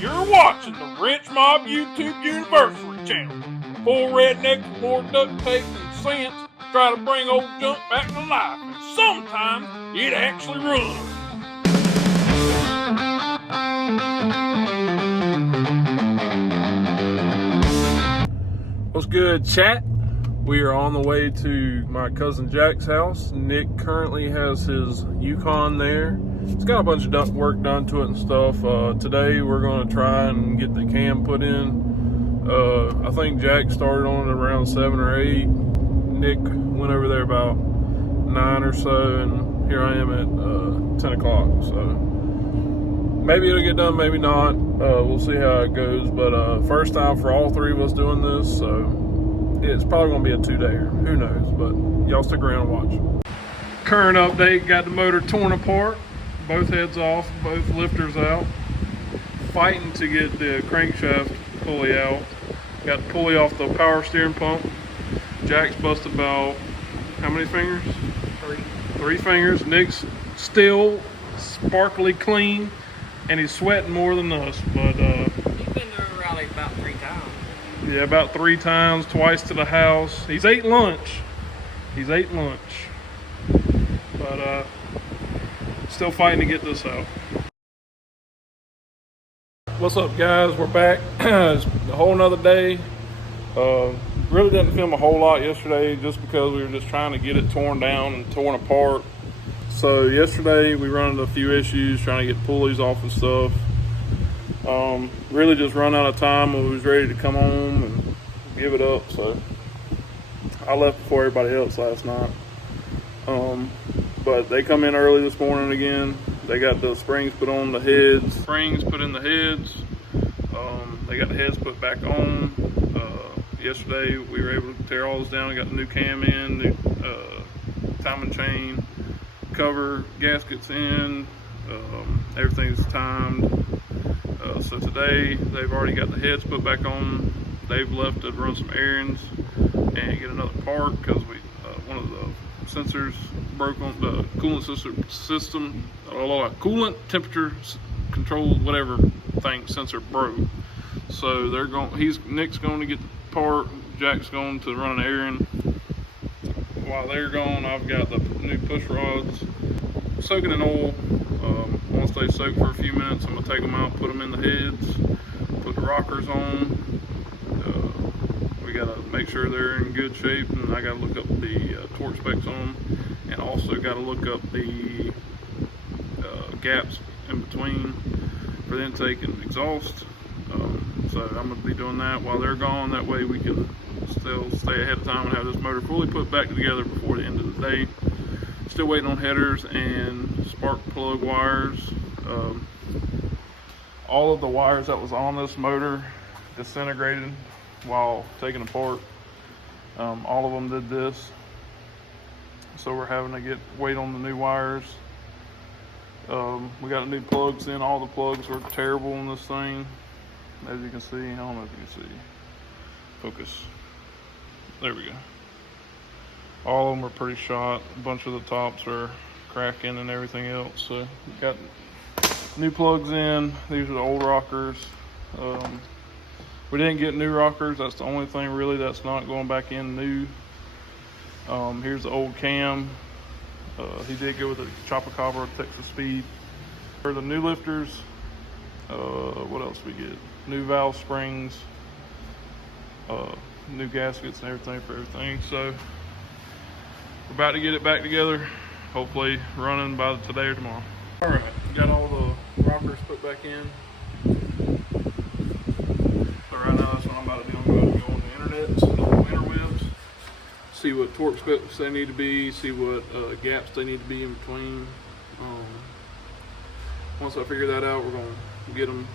You're watching the Wrench Mob YouTube University channel. Four rednecks with more duct tape than sense try to bring old junk back to life, and sometimes it actually runs. What's good, chat? We are on the way to my cousin Jack's house. Nick currently has his Yukon there. It's got a bunch of duct work done to it and stuff. Today we're going to try and get the cam put in. I think Jack started on it around 7 or 8. Nick went over there about 9 or so, and here I am at 10 o'clock. So maybe it'll get done, maybe not. We'll see how it goes. But first time for all three of us doing this, so it's probably going to be a 2-dayer. Who knows? But y'all stick around and watch. Current update, got the motor torn apart. Both heads off, both lifters out. Fighting to get the crankshaft pulley out. Got the pulley off the power steering pump. Jack's busted about, how many fingers? 3 fingers. Nick's still sparkly clean, and he's sweating more than us. But he's been to a rally about 3 times. Yeah, about 3 times, twice to the house. He's ate lunch. But still fighting to get this out. What's up, guys? We're back. It's a whole nother day. Really didn't film a whole lot yesterday just because we were just trying to get it torn down and torn apart. So yesterday we run into a few issues trying to get pulleys off and stuff. Really just run out of time and we was ready to come home and give it up. So I left before everybody else last night. But they come in early this morning again. They got the springs put on the heads. Springs put in the heads. They got the heads put back on. Yesterday we were able to tear all this down. We got the new cam in, new timing chain, cover, gaskets in. Everything's timed. So today they've already got the heads put back on. They've left to run some errands and get another part because one of the sensors broke on the coolant system. Coolant temperature control whatever thing sensor broke. So they're going. Nick's going to get the part. Jack's going to run an errand. While they're gone, I've got the new push rods soaking in oil. Once they soak for a few minutes, I'm gonna take them out, put them in the heads, put the rockers on. We gotta make sure they're in good shape, and I gotta look up the torque specs on them, and also gotta look up the gaps in between for the intake and exhaust. So I'm gonna be doing that while they're gone. That way we can still stay ahead of time and have this motor fully put back together before the end of the day. Still waiting on headers and spark plug wires. All of the wires that was on this motor disintegrated while taking apart. All of them did this. So we're having to wait on the new wires. We got new plugs in. All the plugs were terrible in this thing. As you can see, I don't know if you can see. Focus. There we go. All of them are pretty shot. A bunch of the tops are cracking and everything else. So we got new plugs in. These are the old rockers. We didn't get new rockers. That's the only thing really that's not going back in new. Here's the old cam. He did go with a Chopacabra Texas Speed. For the new lifters, what else we get? New valve springs, new gaskets and everything for everything. So we're about to get it back together, hopefully running by today or tomorrow. All right, got all the rockers put back in. So right now that's what I'm about to do. I'm going to go on the internet, see the interwebs, see what torque specs they need to be, see what gaps they need to be in between. Once I figure that out, we're going to get them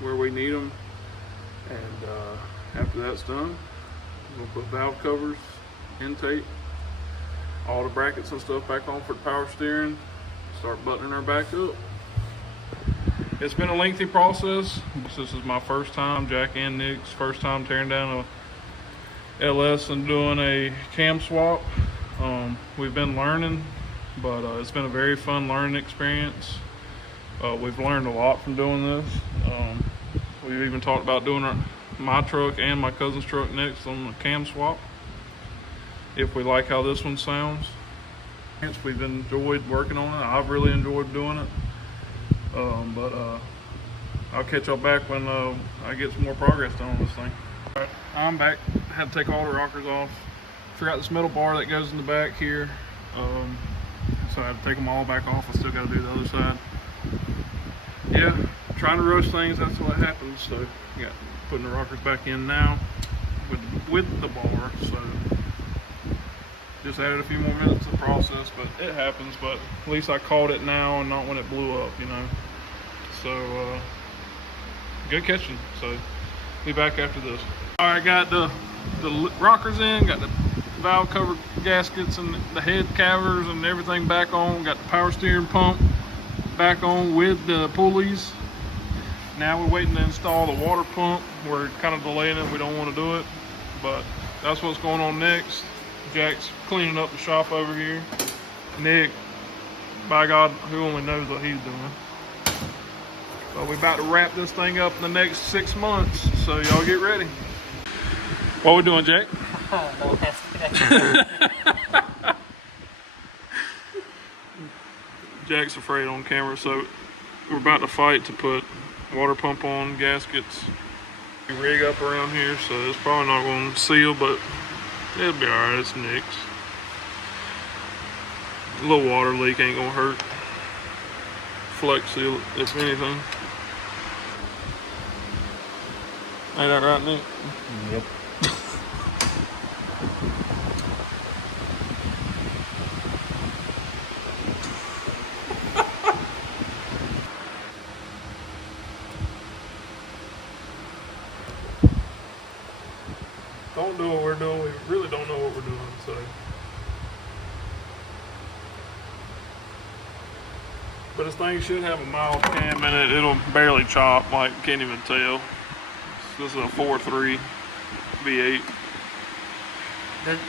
where we need them. And after that's done, we're going to put valve covers, intake, all the brackets and stuff back on for the power steering, start buttoning her back up. It's been a lengthy process. This is my first time, Jack and Nick's first time tearing down a LS and doing a cam swap. We've been learning, but it's been a very fun learning experience. We've learned a lot from doing this. We've even talked about doing my truck and my cousin's truck next on the cam swap, if we like how this one sounds. We've enjoyed working on it. I've really enjoyed doing it. But I'll catch y'all back when I get some more progress done on this thing. All right, I'm back. Had to take all the rockers off. Forgot this metal bar that goes in the back here. So I had to take them all back off. I still got to do the other side. Yeah, trying to rush things, that's what happens. So got putting the rockers back in now with the bar. So just added a few more minutes of process, but it happens. But at least I caught it now and not when it blew up, you know. So good catching. So be back after this. All right, got the rockers in, got the valve cover gaskets and the head covers and everything back on. Got the power steering pump back on with the pulleys. Now we're waiting to install the water pump. We're kind of delaying it. We don't want to do it, but that's what's going on next. Jack's cleaning up the shop over here. Nick, by God, who only knows what he's doing. But we're about to wrap this thing up in the next 6 months, so y'all get ready. What we doing, Jack? Jack's afraid on camera, so we're about to fight to put water pump on, gaskets. We rig up around here, so it's probably not going to seal, but it'll be alright. It's Nick's. A little water leak ain't gonna hurt. Flex seal it, if anything. Ain't that right, Nick? Yep. Don't do what we're doing. We really don't know what we're doing, so. But this thing should have a mild cam in it. It'll barely chop, like, can't even tell. This is a 4.3 V8.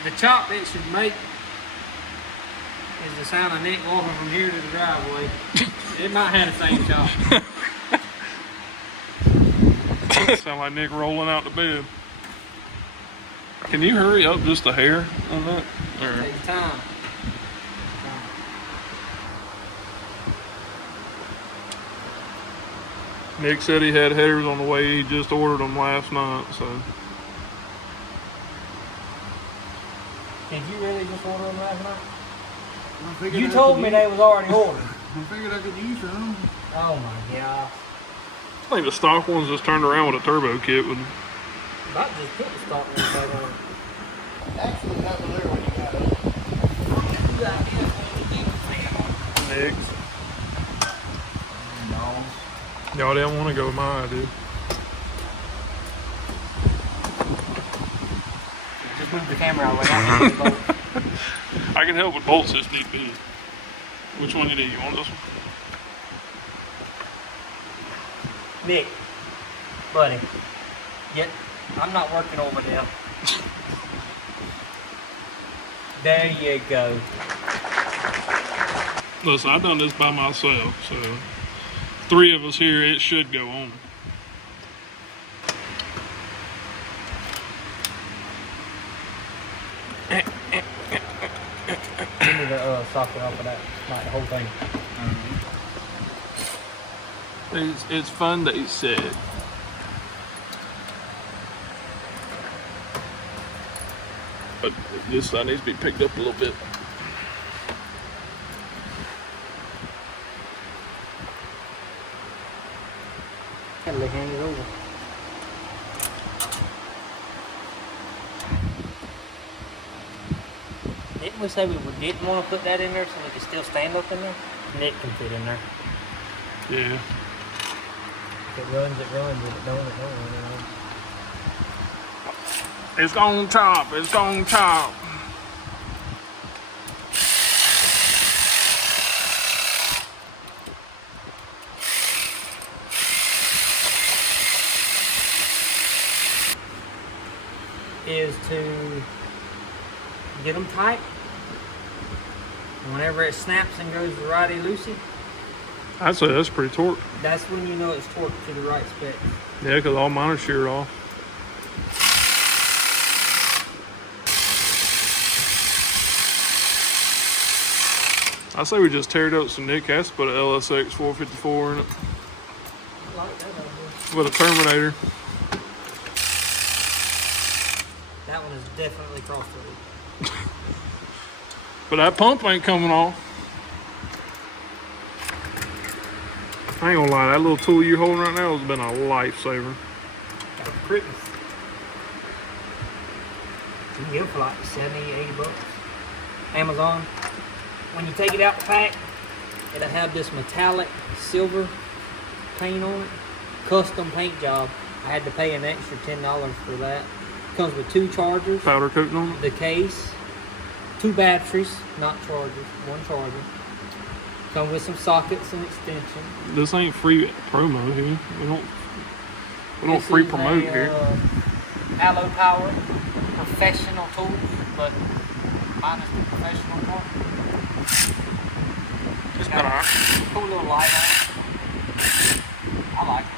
The chop it should make is the sound of Nick walking from here to the driveway. It might have the same chop. Sound like Nick rolling out the bed. Can you hurry up just a hair on that? Or? Takes time. Nick said he had headers on the way. He just ordered them last night, so. Did you really just order them last night? You told me they was already ordered. I figured I could use them. Oh my god. I think the stock ones just turned around with a turbo kit. With About to just put the stock one back on. Actually, that was there when you got it. Nick's. No. Y'all didn't want to go with my idea. Just move the camera out of the way. I can help with bolts if need be. Which one you need? You want this one? Nick, buddy, I'm not working over there. There you go. Listen, I've done this by myself, so 3 of us here, it should go on. You need to socket off of that, like the whole thing. It's fun, they said. But this side needs to be picked up a little bit. Gotta look hang it over. Didn't we say we didn't want to put that in there so we could still stand up in there? Nick can fit in there. Yeah. If it runs, it runs. If it don't, it don't. You know? It's gonna chop. It's gonna chop. Is to get them tight. Whenever it snaps and goes righty-loosey, I'd say that's pretty torque. That's when you know it's torqued to the right spec. Yeah, because all mine are sheared off. I say we just tear it up some Nick has to put an LSX 454 in it I like that idea. with a Terminator. That one is definitely crossroad. But that pump ain't coming off. I ain't gonna lie, that little tool you're holding right now has been a lifesaver. Got Christmas. You can get it for like 70, 80 bucks. Amazon. When you take it out the pack, it'll have this metallic silver paint on it. Custom paint job. I had to pay an extra $10 for that. Comes with 2 chargers. Powder coating on it. The case, 2 batteries, not chargers, 1 charger. Come with some sockets and extension. This ain't free promo here. We don't This free is promote a, here. Allo Power professional tools, but mine is the professional part. It's Got alright. a cool little light on it. I like it.